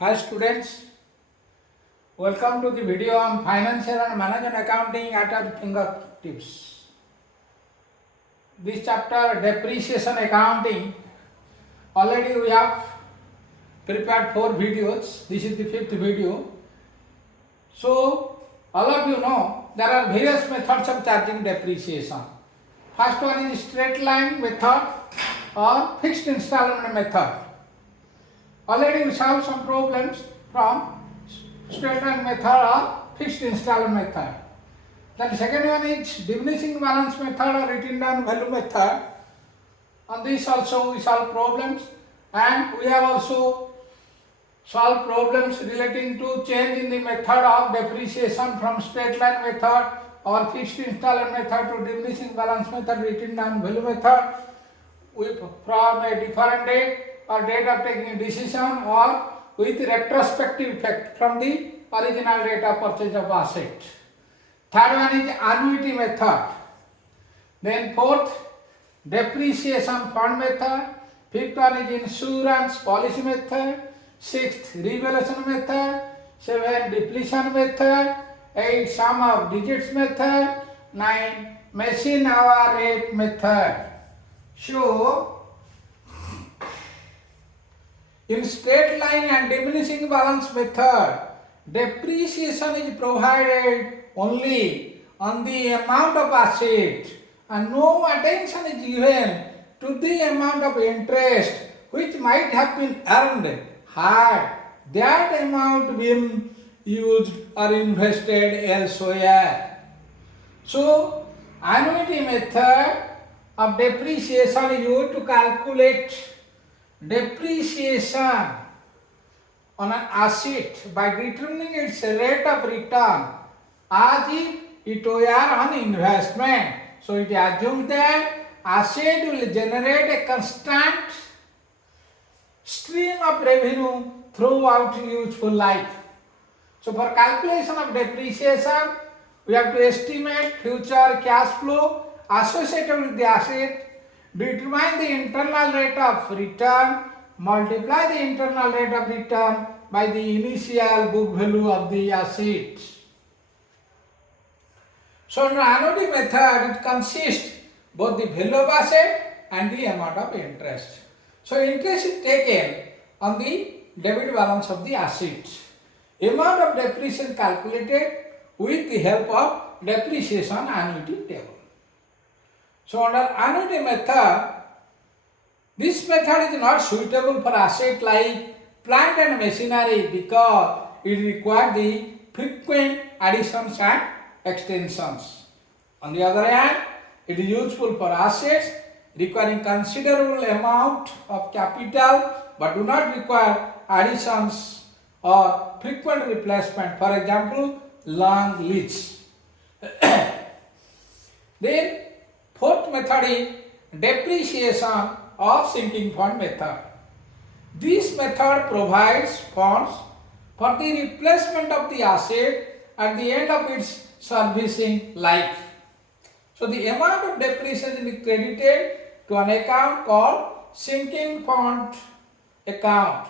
Hi students, welcome to the video on financial and management accounting at our fingertips. This chapter depreciation accounting, already we have prepared 4 videos. This is the 5th video. So all of you know there are various methods of charging depreciation. First one is straight line method or fixed installment method. Already we solved some problems from straight line method or fixed installment method. Then second one is diminishing balance method or written down value method. On this also we solve problems, and we have also solved problems relating to change in the method of depreciation from straight line method or fixed installment method to diminishing balance method, written down value method with from a different date or date of taking a decision or with retrospective effect from the original date of purchase of asset. Third one is annuity method. Then fourth, depreciation fund method. Fifth one is insurance policy method. Sixth, revaluation method. Seven, depletion method. Eight, sum of digits method. Nine, machine hour rate method. So in straight line and diminishing balance method, depreciation is provided only on the amount of asset and no attention is given to the amount of interest which might have been earned had that amount been used or invested elsewhere. So, annuity method of depreciation is used to calculate depreciation on an asset by determining its rate of return as if it were an investment. So it assumes that asset will generate a constant stream of revenue throughout useful life. So for calculation of depreciation, we have to estimate future cash flow associated with the asset, determine the internal rate of return, multiply the internal rate of return by the initial book value of the asset. So in the annuity method, it consists both the value of asset and the amount of interest. So interest is taken on the debit balance of the assets. Amount of depreciation calculated with the help of depreciation annuity table. So under annuity method, this method is not suitable for asset like plant and machinery because it requires the frequent additions and extensions. On the other hand, it is useful for assets requiring considerable amount of capital but do not require additions or frequent replacement. For example, long lease. Then fourth method is depreciation or sinking fund method. This method provides funds for the replacement of the asset at the end of its servicing life. So the amount of depreciation is credited to an account called sinking fund account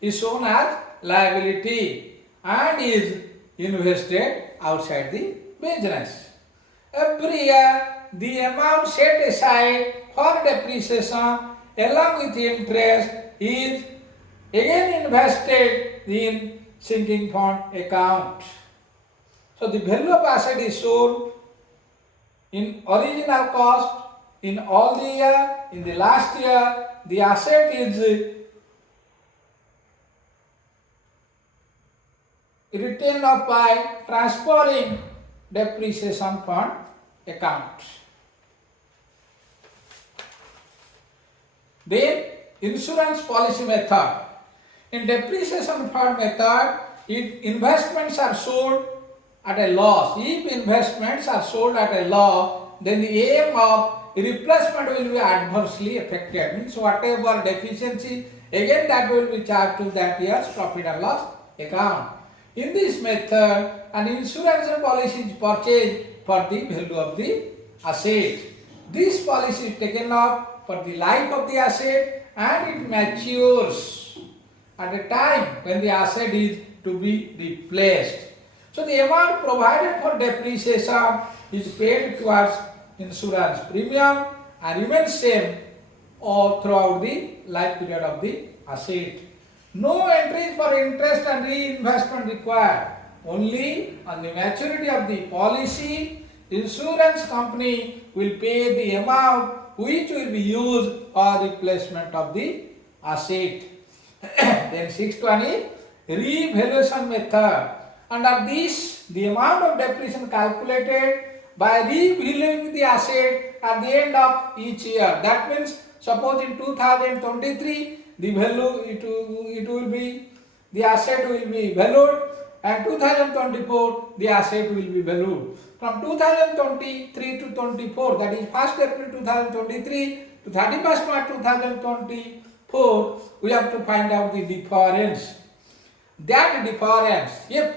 is shown as liability and is invested outside the business. Every year, the amount set aside for depreciation along with interest is again invested in sinking fund account. So the value of asset is shown in original cost in all the year. In the last year, the asset is written off by transferring depreciation fund account. Then insurance policy method. In depreciation fund method, if investments are sold at a loss, if investments are sold at a loss, then the aim of replacement will be adversely affected. Means whatever deficiency, again that will be charged to that year's profit and loss account. In this method, an insurance policy is purchased for the value of the asset. This policy is taken up for the life of the asset and it matures at the time when the asset is to be replaced. So the amount provided for depreciation is paid towards insurance premium and remains same all throughout the life period of the asset. No entries for interest and reinvestment required. Only on the maturity of the policy, insurance company will pay the amount which will be used for replacement of the asset. Then sixth one is revaluation method. Under this, the amount of depreciation calculated by revaluing the asset at the end of each year. That means, suppose in 2023, the value it will be, the asset will be valued, and 2024 the asset will be valued. From 2023 to 24, that is 1st April 2023 to 31st March 2024, we have to find out the difference. That difference, if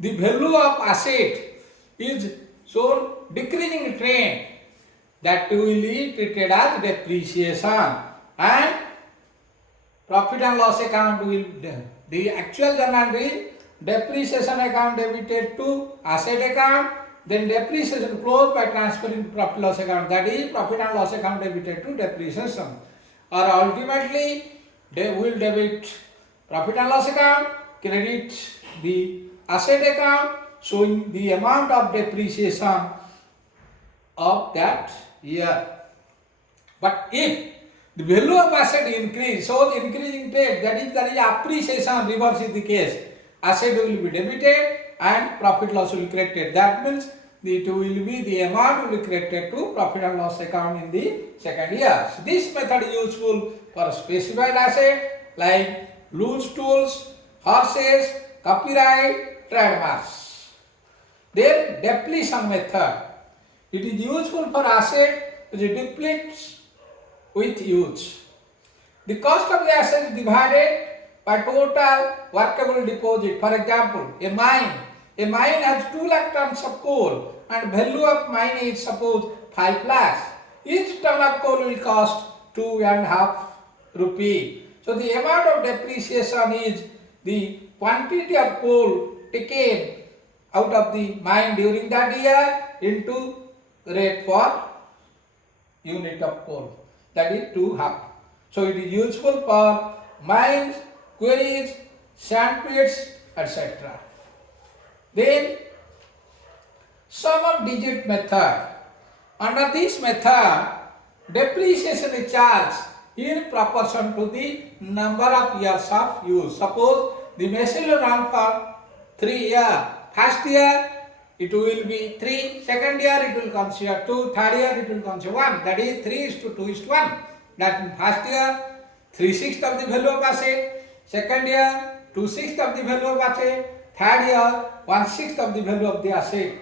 the value of asset is shown decreasing trend, that will be treated as depreciation, and profit and loss account will, the actual journal entry, depreciation account debited to asset account, then depreciation closed by transferring to profit loss account, that is profit and loss account debited to depreciation, or ultimately they will debit profit and loss account, credit the asset account, showing the amount of depreciation of that year. But if the value of asset increase, so the increasing trade, that is appreciation, reverse is the case. Asset will be debited and profit loss will be credited. That means it will be, the amount will be credited to profit and loss account in the second year. So this method is useful for specified asset like loose tools, horses, copyright, trademarks. Then depletion method. It is useful for asset which depletes with use. The cost of the asset is divided by total workable deposit. For example, a mine has 2 lakh tons of coal and value of mine is suppose 5 lakhs. Each ton of coal will cost 2.5 rupee. So the amount of depreciation is the quantity of coal taken out of the mine during that year into rate for unit of coal, that is 2.5. So it is useful for mines, quarries, sand pits, etc. Then sum of digit method. Under this method, depreciation is charged in proportion to the number of years of use. Suppose the machine will run for 3 years. First year it will be 3, second year it will consider 2, third year it will consider 1. That is 3:2:1. That means first year 3/6 of the value of asset, second year 2/6 of the value of asset, third year 1/6 of the value of the asset.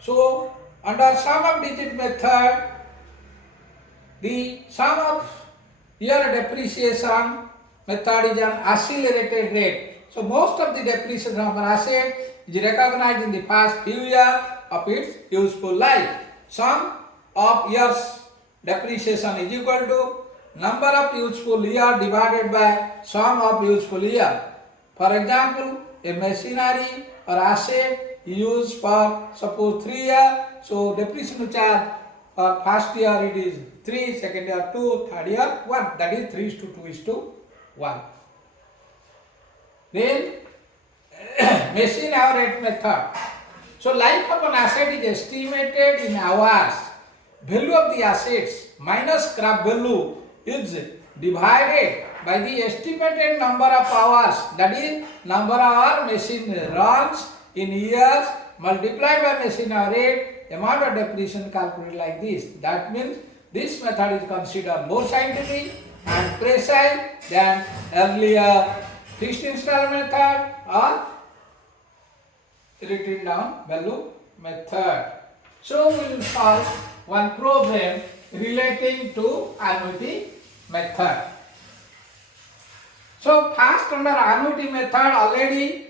So under sum of digit method, the sum of year depreciation method is an accelerated rate. So most of the depreciation of an asset is recognized in the first few years of its useful life. Sum of years depreciation is equal to number of useful year divided by sum of useful year. For example, a machinery or asset used for suppose 3 years, so depreciation charge for first year it is 3, second year 2, third year 1, that is 3:2:1. Then machine average method. So life of an asset is estimated in hours. Value of the assets minus scrap value is divided by the estimated number of hours, that is number of hours machine runs in years multiplied by machine rate, amount of depreciation calculated like this. That means this method is considered more scientific and precise than earlier fixed installment method or written down value method. So we will solve one problem relating to annuity method. So first, under annuity method already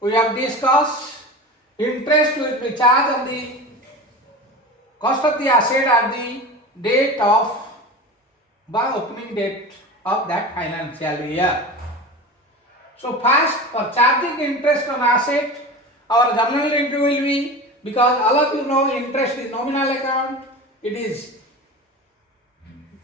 we have discussed interest will be charged on the cost of the asset at the date of by opening date of that financial year. So first, for charging interest on asset, our journal entry will be, because all of you know interest is nominal account, it is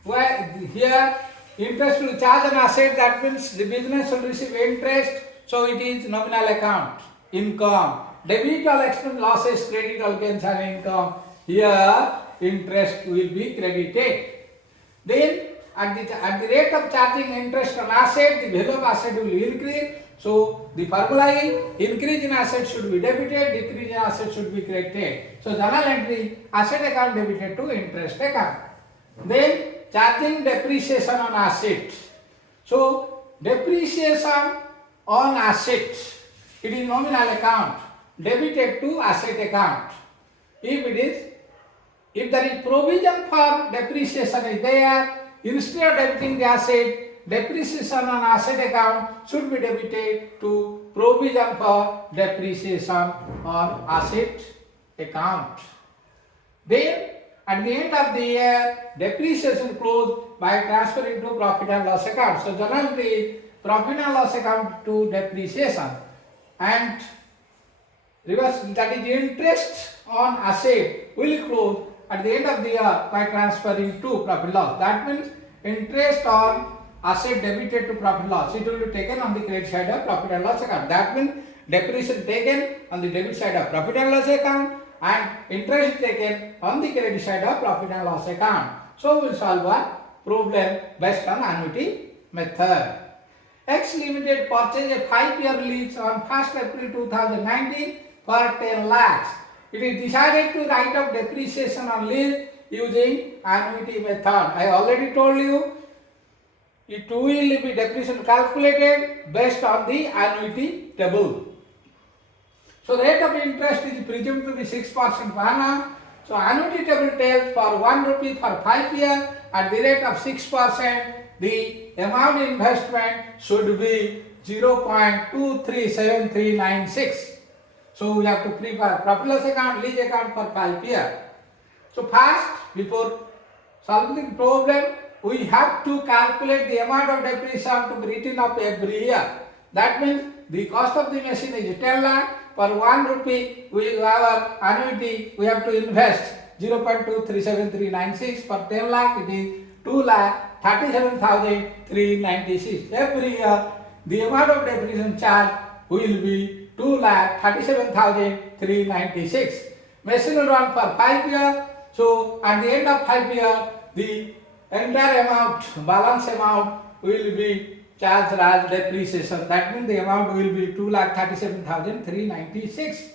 where here interest will charge an asset, that means the business will receive interest, so it is nominal account, income. Debit all expense losses, credit all gains and income. Here interest will be credited. Then at the rate of charging interest on asset, the value of asset will increase. So the formula is increase in asset should be debited, decrease in asset should be credited. So journal entry, asset account debited to interest account. Then charging depreciation on asset. So depreciation on asset, it is nominal account, debited to asset account. If there is provision for depreciation is there, instead of debiting the asset, depreciation on asset account should be debited to provision for depreciation on asset account. Then at the end of the year, depreciation closed by transferring to profit and loss account. So generally profit and loss account to depreciation, and reverse, that is interest on asset will close at the end of the year by transferring to profit loss. That means interest on asset debited to profit loss, it will be taken on the credit side of profit and loss account. That means depreciation taken on the debit side of profit and loss account, and interest taken on the credit side of profit and loss account. So we will solve a problem based on annuity method. X Limited purchased a 5-year lease on 1st April 2019 for 10 lakhs. It is decided to write off depreciation on lease using annuity method. I already told you it will be depreciation calculated based on the annuity table. So rate of interest is presumed to be 6% per annum. So annuity table tells for 1 rupee for 5 years at the rate of 6%, the amount investment should be 0.237396. So we have to prepare profit loss account, lease account for 5 years. So first, before solving the problem, we have to calculate the amount of depreciation to be written off every year. That means the cost of the machine is 10 lakh. For 1 rupee, we have annuity, we have to invest 0.237396. For 10 lakh, it is 2,37,396. Every year, the amount of depreciation charge will be 2,37,396. Machine will run for 5 years. So at the end of 5 years, the entire amount, balance amount will be charged as depreciation. That means the amount will be 2,37,396.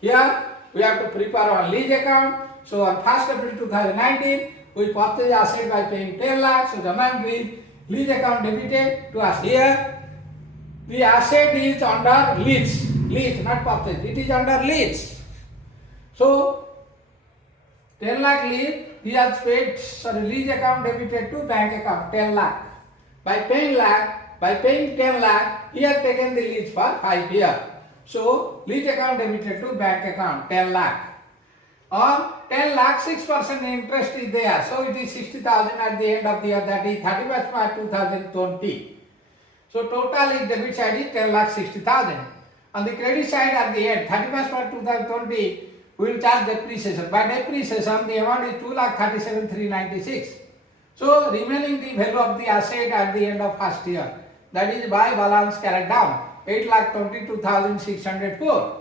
Here we have to prepare our lease account. So on 1st April 2019, we purchase asset by paying 10 lakhs. So the amount lease account debited to us. Here the asset is under lease, not purchase. It is under lease. So 10 lakh lease, he has paid, lease account debited to bank account 10 lakh. By paying 10 lakh, he has taken the lease for 5 years. So lease account debited to bank account 10 lakh. On 10 lakh, 6% interest is there. So it is 60,000 at the end of the year, that is 31st March 2020. So total is debit side is 10 lakh 60,000. On the credit side at the end, 31st March 2020, we will charge depreciation. By depreciation, the amount is 2,37,396. So remaining the value of the asset at the end of first year, that is by balance carried down, 8,22,604.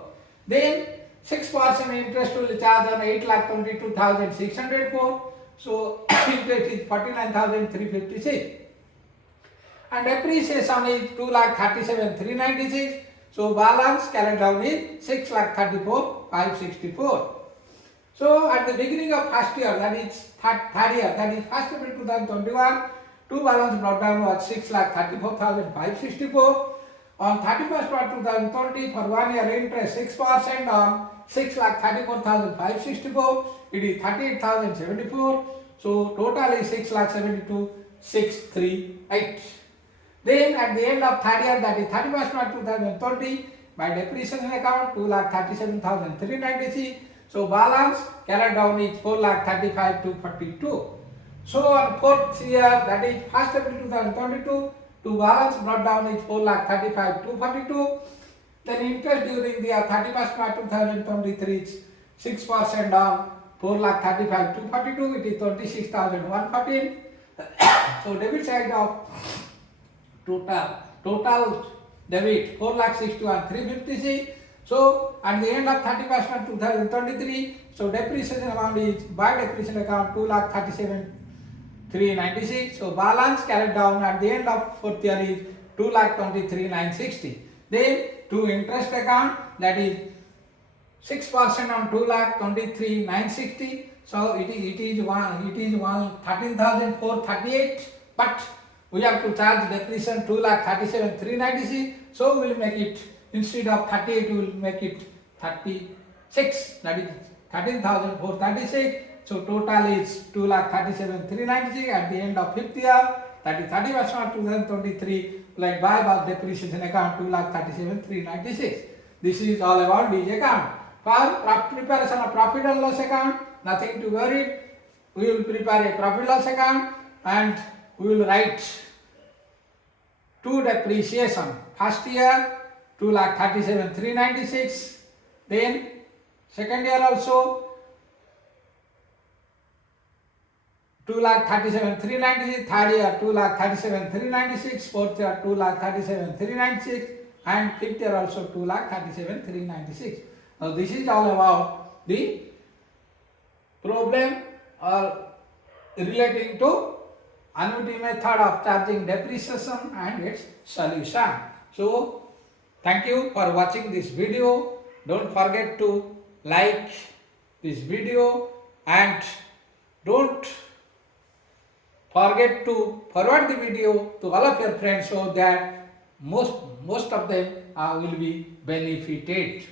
Then 6% interest will charge on 8,22,604. So interest is 49,356. And depreciation is 2,37,396. So balance carried down is 6,34,564. So at the beginning of first year, that is third year, that is 1st April 2021, two balance brought down was 6,34,564. On 31st March 2020, for 1 year interest 6% on 6,34,564, it is 38,074. So total is 6,72,638. Then at the end of third year, that is 31st March 2020, by depreciation account 2,37,396. So balance carried down is 4,35,242. So on fourth year, that is 1st April 2022, to balance brought down is 4,35,242. Then interest during the year 31st March 2023 is 6% down, 4,35,242. It is 26,114. So debit side of total debit 4,61,356. So at the end of 31st March 2023, so depreciation amount is by depreciation account 2,37,396. So balance carried down at the end of fourth year is 2,23,960. Then to interest account, that is 6% on 2,23,960. So it is 13,438. But we have to charge depreciation 2,37,396. So we will make it, instead of 38, we will make it 36. That is 13,436. So total is 2,37,396 at the end of fifth year. That is 31st March 2023. Like buy about depreciation account 2,37,396. This is all about this account. For preparation of profit and loss account, nothing to worry. We will prepare a profit loss account and we will write to depreciation. First year 2,37,396. Then second year also 2,37,396. Third year 2,37,396. Fourth year 2,37,396. And fifth year also 2,37,396. Now this is all about the problem or relating to annuity method of charging depreciation and its solution. So thank you for watching this video. Don't forget to like this video and don't forget to forward the video to all of your friends so that most of them will be benefited.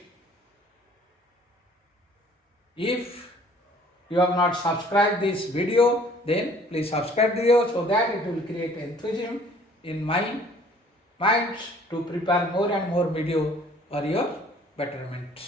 If you have not subscribed this video, then please subscribe the video so that it will create enthusiasm in my mind to prepare more and more video for your betterment.